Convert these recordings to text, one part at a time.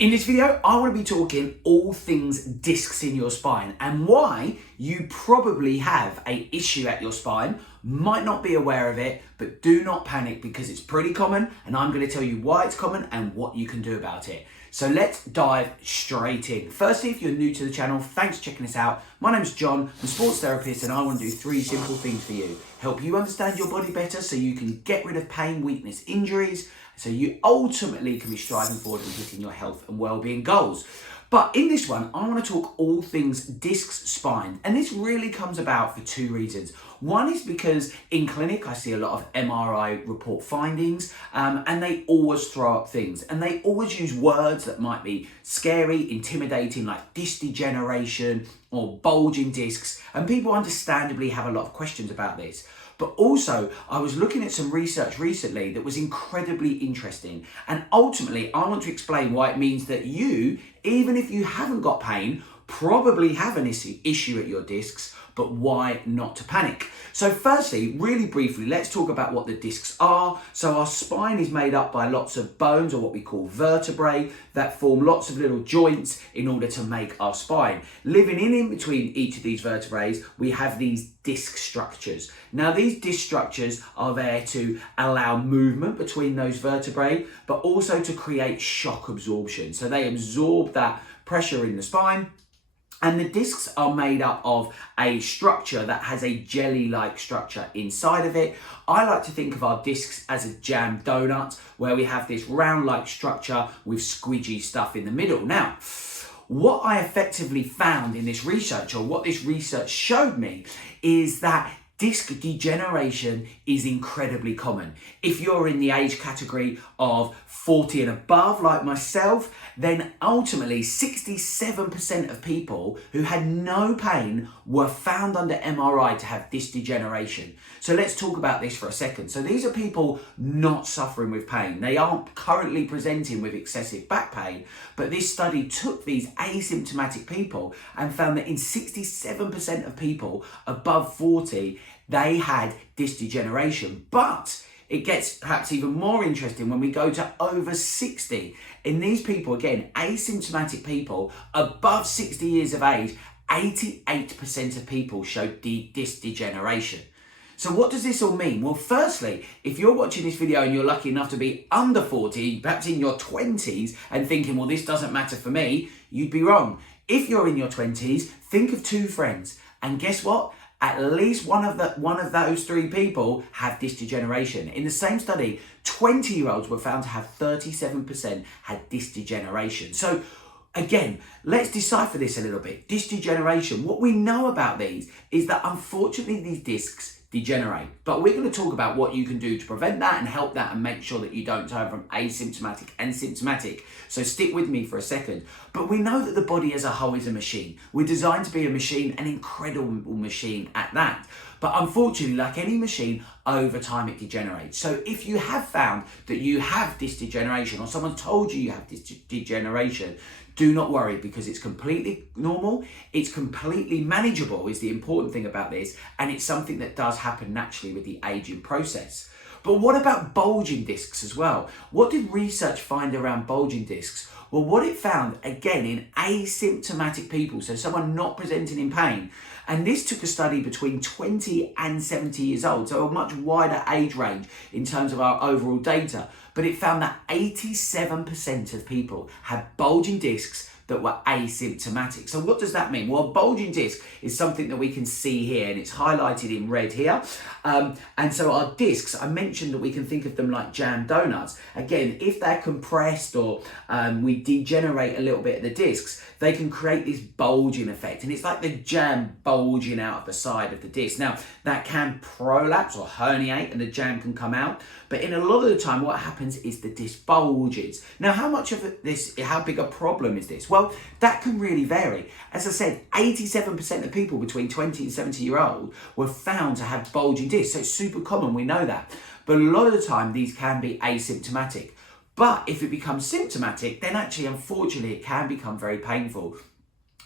In this video, I want to be talking all things discs in your spine and why you probably have an issue at your spine, might not be aware of it, but do not panic because it's pretty common and I'm going to tell you why it's common and what you can do about it. So let's dive straight in. Firstly, if you're new to the channel, thanks for checking us out. My name's John, I'm a sports therapist and I want to do 3 simple things for you. Help you understand your body better so you can get rid of pain, weakness, injuries, so you ultimately can be striving forward and hitting your health and well-being goals. But in this one, I want to talk all things discs, spine. And this really comes about for 2 reasons. One is because in clinic, I see a lot of MRI report findings and they always throw up things. And they always use words that might be scary, intimidating, like disc degeneration or bulging discs. And people understandably have a lot of questions about this. But also, I was looking at some research recently that was incredibly interesting. And ultimately, I want to explain why it means that you, even if you haven't got pain, probably have an issue at your discs, but why not to panic? So firstly, really briefly, let's talk about what the discs are. So our spine is made up by lots of bones, or what we call vertebrae, that form lots of little joints in order to make our spine. Living in between each of these vertebrae, we have these disc structures. Now these disc structures are there to allow movement between those vertebrae, but also to create shock absorption. So they absorb that pressure in the spine. And the discs are made up of a structure that has a jelly-like structure inside of it. I like to think of our discs as a jam donut, where we have this round-like structure with squidgy stuff in the middle. Now, what I effectively found in this research, or what this research showed me, is that disc degeneration is incredibly common. If you're in the age category of 40 and above, like myself, then ultimately 67% of people who had no pain were found under MRI to have disc degeneration. So let's talk about this for a second. So these are people not suffering with pain. They aren't currently presenting with excessive back pain, but this study took these asymptomatic people and found that in 67% of people above 40, they had disc degeneration. But it gets perhaps even more interesting when we go to over 60. In these people, again, asymptomatic people above 60 years of age, 88% of people show disc degeneration. So what does this all mean? Well, firstly, if you're watching this video and you're lucky enough to be under 40, perhaps in your 20s, and thinking, well, this doesn't matter for me, you'd be wrong. If you're in your 20s, think of 2 friends. And guess what? At least one of those 3 people have disc degeneration. In the same study, 20-year-olds were found to have 37% had disc degeneration. So again, let's decipher this a little bit. Disc degeneration, what we know about these is that unfortunately these discs degenerate. But we're going to talk about what you can do to prevent that and help that and make sure that you don't turn from asymptomatic and symptomatic. So stick with me for a second. But we know that the body as a whole is a machine. We're designed to be a machine, an incredible machine at that. But unfortunately, like any machine, over time it degenerates. So if you have found that you have disc degeneration, or someone told you have disc degeneration, do not worry, because it's completely normal, it's completely manageable is the important thing about this, and it's something that does happen naturally with the aging process. But what about bulging discs as well? What did research find around bulging discs? Well, what it found, again, in asymptomatic people, so someone not presenting in pain, and this took a study between 20 and 70 years old, so a much wider age range in terms of our overall data, but it found that 87% of people had bulging discs that were asymptomatic. So what does that mean? Well, a bulging disc is something that we can see here, and it's highlighted in red here. And so our discs, I mentioned that we can think of them like jam donuts. Again, if they're compressed or we degenerate a little bit of the discs, they can create this bulging effect. And it's like the jam bulging out of the side of the disc. Now, that can prolapse or herniate and the jam can come out. But in a lot of the time, what happens is the disc bulges. Now, how big a problem is this? Well, that can really vary. As I said, 87% of people between 20 and 70-year-old were found to have bulging discs. So it's super common, we know that. But a lot of the time, these can be asymptomatic. But if it becomes symptomatic, then actually, unfortunately, it can become very painful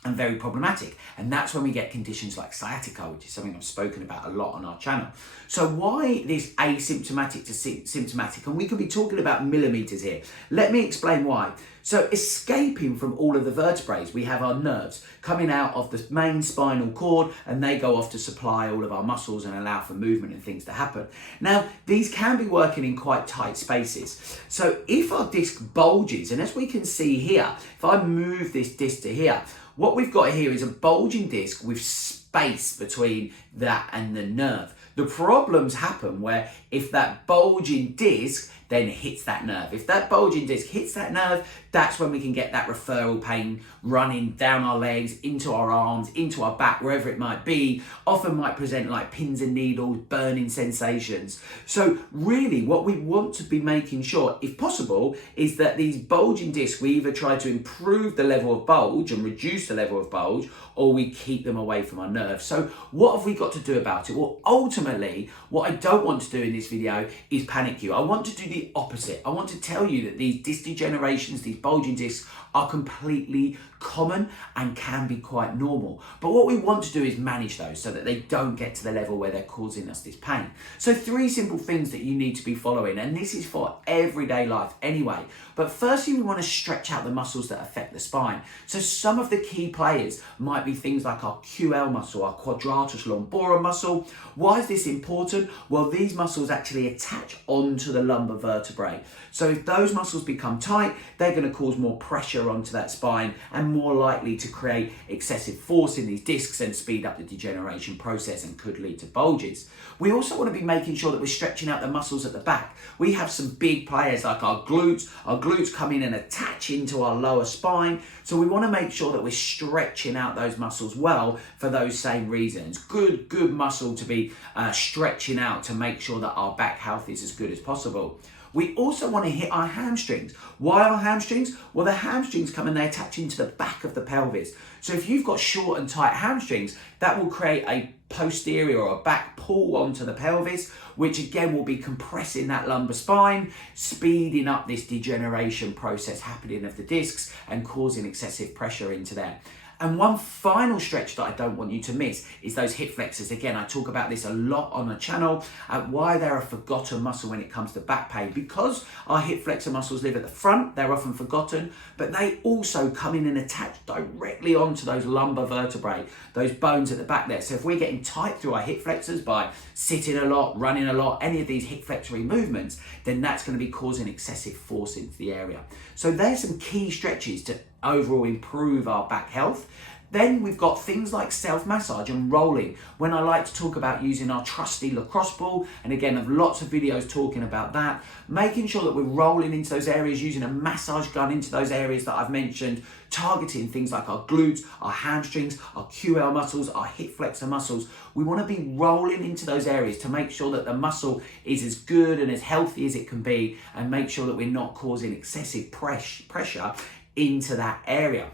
and very problematic. And that's when we get conditions like sciatica, which is something I've spoken about a lot on our channel. So why this asymptomatic to symptomatic? And we could be talking about millimeters here. Let me explain why. So escaping from all of the vertebrae, we have our nerves coming out of the main spinal cord, and they go off to supply all of our muscles and allow for movement and things to happen. Now, these can be working in quite tight spaces. So if our disc bulges, and as we can see here, if I move this disc to here, what we've got here is a bulging disc with space between that and the nerve. The problems happen where if that bulging disc then hits that nerve. If that bulging disc hits that nerve, that's when we can get that referral pain running down our legs, into our arms, into our back, wherever it might be. Often might present like pins and needles, burning sensations. So really what we want to be making sure, if possible, is that these bulging discs, we either try to improve the level of bulge and reduce the level of bulge, or we keep them away from our nerves. So what have we got to do about it? Well, ultimately, what I don't want to do in this video is panic you. I want to do the opposite. I want to tell you that these disc degenerations, these bulging discs, are completely common and can be quite normal. But what we want to do is manage those so that they don't get to the level where they're causing us this pain. So 3 simple things that you need to be following, and this is for everyday life anyway. But firstly, we want to stretch out the muscles that affect the spine. So some of the key players might be things like our QL muscle, our quadratus lumborum muscle. Why is this important? Well, these muscles actually attach onto the lumbar vertebrae. So if those muscles become tight, they're going to cause more pressure onto that spine and more likely to create excessive force in these discs and speed up the degeneration process and could lead to bulges. We also want to be making sure that we're stretching out the muscles at the back. We have some big players like our glutes. Our glutes come in and attach into our lower spine. So we want to make sure that we're stretching out those muscles well for those same reasons. Good muscle to be stretching out to make sure that our back health is as good as possible. We also want to hit our hamstrings. Why our hamstrings? Well, the hamstrings come and they attach into the back of the pelvis. So if you've got short and tight hamstrings, that will create a posterior or a back pull onto the pelvis, which again will be compressing that lumbar spine, speeding up this degeneration process happening of the discs and causing excessive pressure into there. And one final stretch that I don't want you to miss is those hip flexors. Again, I talk about this a lot on the channel, why they're a forgotten muscle when it comes to back pain. Because our hip flexor muscles live at the front, they're often forgotten, but they also come in and attach directly onto those lumbar vertebrae, those bones at the back there. So if we're getting tight through our hip flexors by sitting a lot, running a lot, any of these hip flexory movements, then that's going to be causing excessive force into the area. So there's some key stretches to overall improve our back health. Then we've got things like self-massage and rolling, when I like to talk about using our trusty lacrosse ball, and again, I've lots of videos talking about that, making sure that we're rolling into those areas, using a massage gun into those areas that I've mentioned, targeting things like our glutes, our hamstrings, our QL muscles, our hip flexor muscles. We want to be rolling into those areas to make sure that the muscle is as good and as healthy as it can be, and make sure that we're not causing excessive pressure into that area.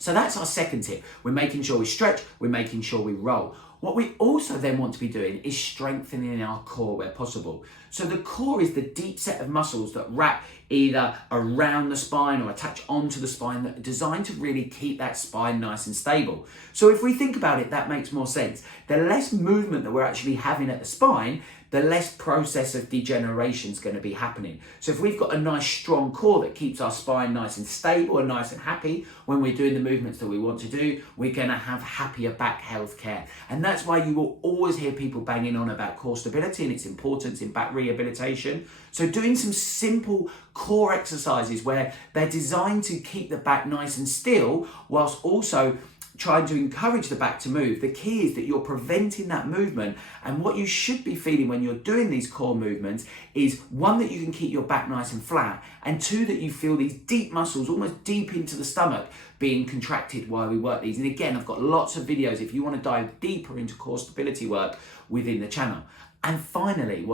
So that's our second tip. We're making sure we stretch, we're making sure we roll. What we also then want to be doing is strengthening our core where possible. So the core is the deep set of muscles that wrap either around the spine or attach onto the spine, that are designed to really keep that spine nice and stable. So if we think about it, that makes more sense. The less movement that we're actually having at the spine, the less process of degeneration is going to be happening. So if we've got a nice strong core that keeps our spine nice and stable and nice and happy when we're doing the movements that we want to do, we're going to have happier back health care. And that's why you will always hear people banging on about core stability and its importance in back rehabilitation. So doing some simple core exercises where they're designed to keep the back nice and still whilst also trying to encourage the back to move. The key is that you're preventing that movement, and what you should be feeling when you're doing these core movements is, one, that you can keep your back nice and flat, and two, that you feel these deep muscles almost deep into the stomach being contracted while we work these. And again, I've got lots of videos if you want to dive deeper into core stability work within the channel. And finally,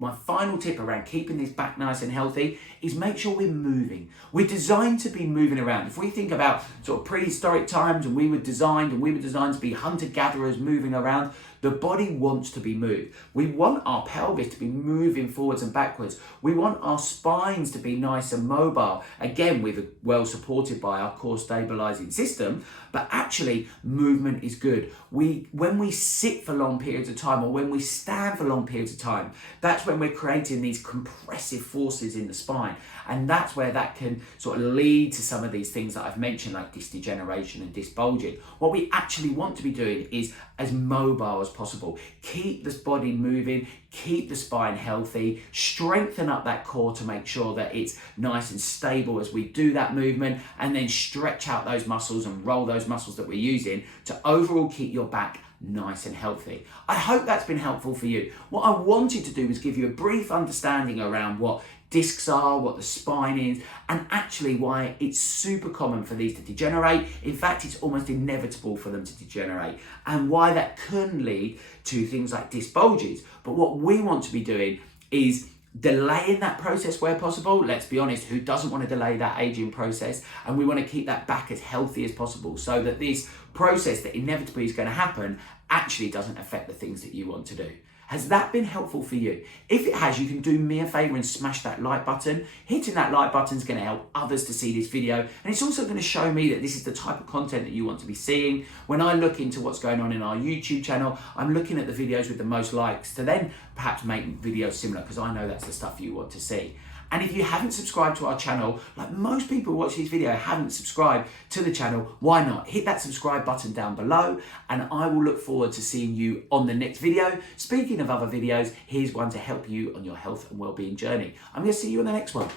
my final tip around keeping this back nice and healthy is make sure we're moving. We're designed to be moving around. If we think about sort of prehistoric times, and we were designed to be hunter-gatherers moving around, The body wants to be moved. We want our pelvis to be moving forwards and backwards. We want our spines to be nice and mobile. Again, well supported by our core stabilizing system, but actually movement is good. When we sit for long periods of time, or when we stand for long periods of time, that's when we're creating these compressive forces in the spine. And that's where that can sort of lead to some of these things that I've mentioned, like disc degeneration and disc bulging. What we actually want to be doing is as mobile as possible. Keep this body moving, keep the spine healthy, strengthen up that core to make sure that it's nice and stable as we do that movement, and then stretch out those muscles and roll those muscles that we're using to overall keep your back nice and healthy. I hope that's been helpful for you. What I wanted to do was give you a brief understanding around what discs are, what the spine is, and actually why it's super common for these to degenerate. In fact, it's almost inevitable for them to degenerate, and why that can lead to things like disc bulges. But what we want to be doing is delaying that process where possible. Let's be honest, who doesn't want to delay that aging process? And we want to keep that back as healthy as possible, so that this process that inevitably is going to happen actually doesn't affect the things that you want to do. Has that been helpful for you? If it has, you can do me a favor and smash that like button. Hitting that like button is going to help others to see this video. And it's also going to show me that this is the type of content that you want to be seeing. When I look into what's going on in our YouTube channel, I'm looking at the videos with the most likes to then perhaps make videos similar, because I know that's the stuff you want to see. And if you haven't subscribed to our channel, like most people who watch this video haven't subscribed to the channel, why not? Hit that subscribe button down below, and I will look forward to seeing you on the next video. Speaking of other videos, here's one to help you on your health and wellbeing journey. I'm going to see you on the next one.